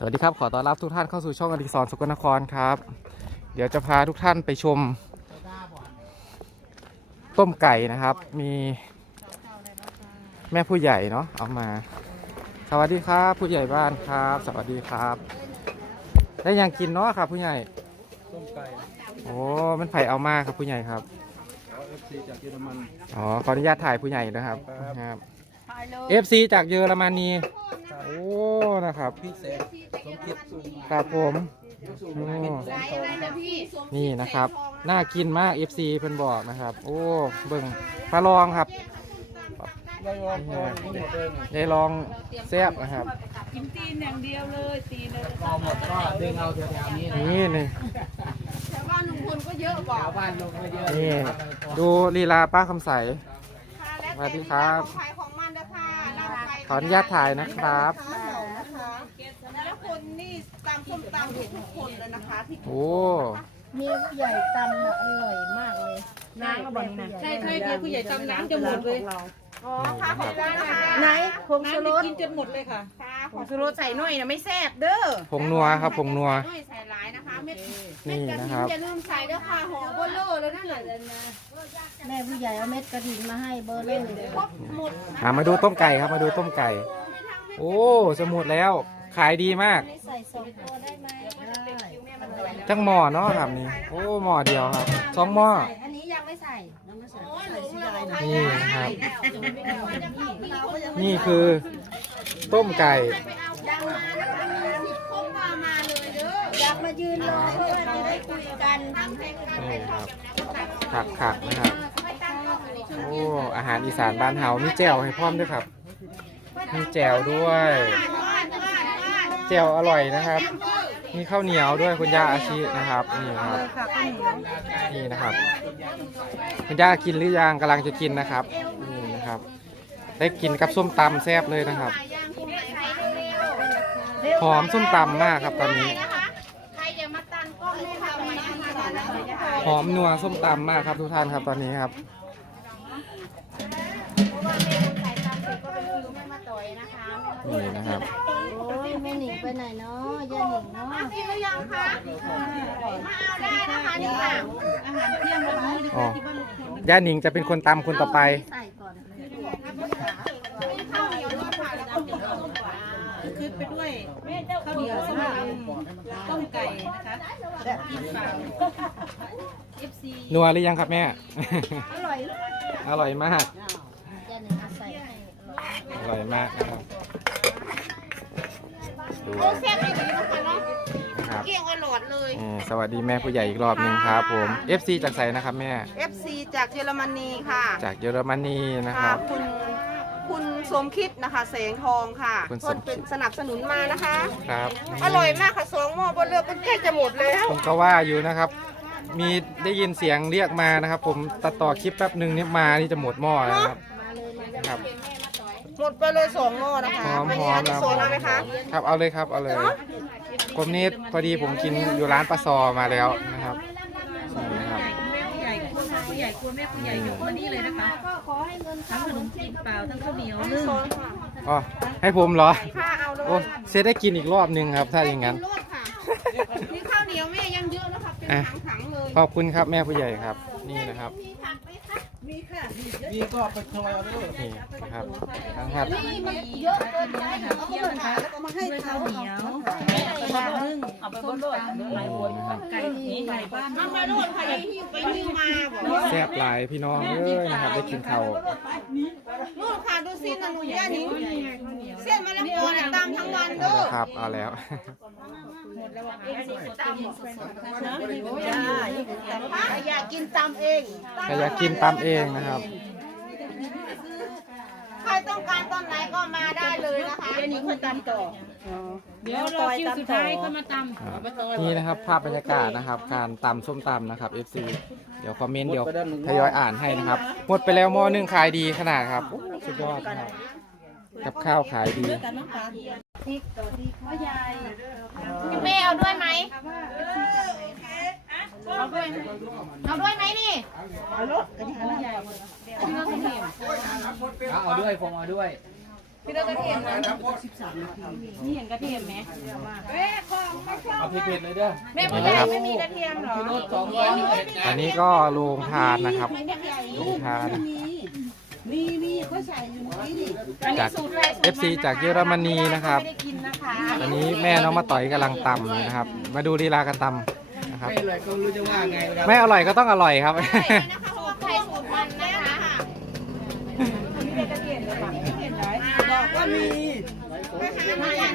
สวัสดีครับ ขอต้อนรับทุกท่านเข้าสู่ช่องอดิศรสกลนครครับ เดี๋ยวจะพาทุกท่านไปชม ต้มไก่นะครับ มีแม่ผู้ใหญ่เนาะเอามา สวัสดีครับ ผู้ใหญ่บ้านครับ สวัสดีครับ ได้ยังกินเนาะครับ ผู้ใหญ่ต้มไก่โอ้มันไผ่เอามาครับผู้ใหญ่ครับเอาเอฟซีจากเยอรมันอ๋อขออนุญาตถ่ายผู้ใหญ่นะครับครับครับ FC จากเยอรมนีโอ้นะครับ พี่เสกสมคิดสูงครับผม โอ้แสงทองนะครับนี่นะครับ น่ากินมาก FC เพิ่นบอกนะครับ โอ้เบิ่งปลาลองครับได้รองทองทั้งหมดเลยนี่ได้ลองแซ่บนะครับ กินตีนอย่างเดียวเลยตีนเลยพอหมดก็ดึงเอาแถวๆนี้นะนี่นี่แต่ว่าลุงพลก็เยอะกว่าชาวบ้านลงมาเยอะนี่ดูลีลาป้าคำใส สวัสดีครับ ของใครของมันนะค่ะเราไป ขออนุญาตถ่ายนะครับแล้วคนนี่ตามส้มตำทุกคนเลยนะคะ ที่โอ้เมียผู้ใหญ่ตำน่ะอร่อยมากเลยน้ำก็บอกนะใช่ใช่ใช่ผู้ใหญ่ตำน้ำจะหมดเลย อ๋อค่ะขอบคุณนะคะไหนผงชูรสกินจนหมดเลยค่ะ ผงชูรสใส่หน่อยนะไม่แซ่บเด้อผงนัวครับผงนัวหน่อยใส่หลายนะคะเม็ดนี่นะครับ อย่าลืมใส่เด้อค่ะหอมเบลเลอร์แล้วนั่นแหละแม่ผู้ใหญ่เอาเม็ดกระถิ่นมาให้เบอร์เลยครบหมดอ่ามาดูต้มไก่ครับมาดูต้มไก่ โอ้จะหมดแล้ว ขายดีมาก ใส่สองตัวได้ไหมได้จังหม้อเนาะครับนี่ โอ้หม้อเดียวครับสองหม้ออันนี้ยังไม่ใส่ยังไม่ใส่โอ้ยหลงเลยนี่นะครับ นี่คือ ต้มไก่ไปเอายังมานะคะพกมามาเลยเด้ออยากมายืนรอเพื่อจะได้คุยกันนี่ครับผักผักนะครับโอ้อาหารอีสานบ้านเฮามีแจ่วให้พร้อมด้วยครับ มีแจ่วด้วย แจ่วอร่อยนะครับ มีข้าวเหนียวด้วยคุณย่าอาชีนะครับนี่นะครับนี่นะครับ คุณย่ากินหรือยังกำลังจะกินนะครับนี่นะครับ ได้กินกับส้มตำแซ่บเลยนะครับ หอมส้มตำมากครับตอนนี้ใครจะมาตั้งกล้องให้ค่ะมาตั้งก่อนนะคะหอมนัวส้มตำมากครับทุกท่านครับตอนนี้ครับนี่นะครับโอ้ยแม่หนิงไปไหนเนาะย่าหนิงเนาะมากินหรือยังคะมาเอาได้นะคะนี่ค่ะอาหารเที่ยงวันนี้อ๋อย่าหนิงจะเป็นคนตำคนต่อไปใส่ คือไปด้วยข้าวเหนียวส้มตำต้มไก่นะคะ FC นัวหรือยังครับแม่ อร่อยอร่อยมากย่าหนิงเอาใส่ให้อร่อยอร่อยมากนะครับดูโอ้แซ่บไม่ดีนะคะเนาะนะครับเกลี้ยงอร่อยเลยอืมสวัสดีแม่ผู้ใหญ่อีกรอบหนึ่งครับผม FC จากไสนะครับแม่ FC จากเยอรมนีค่ะจากเยอรมนีนะคค่ะรับ คุณ คุณสมคิดนะคะเสงทองค่ะคุณสเพิ่มนคิเป็ดนสนับสนุนมานะคะ ครับอร่อยมากค่ะสองหม้อบนเรือเป็นแค่จะหมดแล้ว ผมก็ว่าอยู่นะครับ มีได้ยินเสียงเรียกมานะครับ ผมตัดต่อคลิปแป๊บหนึ่งนี่มานี่จะหมดหม้อแล้วนะครับครับ หมดไปเลยสองหม้อนะคะหอมไม่หมีออัมนนี้แล้วโซนเอาไหมคะ ครับเอาเลยครับเอาเลย ผมนี่พอดีผมกินอยู่ร้านปลาซอมาแล้วนะครับนี่นะครับ แม่ผู้ใหญ่ก ลัวแม่ผู้ใหญ่กลัวแม่ผู้ใหญ่ยกมานี่เลยนะคะก็ขอให้เงินทั้งขนมจีนเปล่าทั้งข้าวเหนียวนึ่งโซนค่ะอ๋อให้ผมเหรอค่ะเอาเลยโอ้เซตได้กินอีกรอบหนึงครับ ถ้าอย่างนั้นลวกค่ะนี่ข้าวเหนียวแม่ยังเยอะนะคะเป็นอะถังๆเลยขอบคุณครับแม่ผู้ใหญ่ครับ นี่นะครับมีผักไหมคะนี่ก็ไปทอยเอาด้วยนี่นะครับทั้งครับนี่มันเยอะเกินไปเอาเข้ามาขายแล้วก็มาให้ด้วยเขาข้าวเหนียวกระดาษ นึ่งส้มตำหลายวนไก่ไก่บ้านมันมาโลดค่ะยังหิ้วไปหิ้วมาบอกแซ่บหลายพี่น้องเลยนะครับได้กินข้าวโลดค่ะดูสินะหนูย่านิ้งเส้นมะละกอเนี่ยตามทั้งวันเด้อครับเอาแล้วอยากกินตำเองใครอยากกินตำเองนะครับใครต้องการตอนไหนก็มาได้เลยนะคะอันนี้ค่อยตำต่อ เดี๋ยวรอคิวสุดท้ายก็มาตนี่นะครับ ภาพบรรยากาศนะครับ การตำส้มตำนะครับ FC เดี๋ยวคอมเมนต์เดี๋ยวทยอยอ่านให้นะครับหมดไปแล้วหม้อหนึงขายดีขนาดครับโอ้สุดยอดนะครับกับข้าวขายดี แม่เอาด้วยไหมเอาด้วยเอาด้วยไหมนี่เอาด้วยผมเอาด้วย พี่เรากระเทียมนะนี่เห็นกระเทียมไหมเอ้ของไม่ชอบเอาเผ็ดๆเลยเด้อแม่ผู้ใหญ่ไม่มีกระเทียมหรอรสสองร้อยเผ็ดอันนี้ก็โรงทานนะครับโรงทานมีมีเขาใส่อยู่นี่นี่จาก FC จากเยอรมนีนะครับไม่ได้กินนะคะอันนี้แม่น้องมาต่อยกำลังตำนะครับ มาดูลีลากันตำนะครับไม่เลยก็ไม่รู้จะว่าไงครับไม่อร่อยก็ต้องอร่อยครับ Yeah.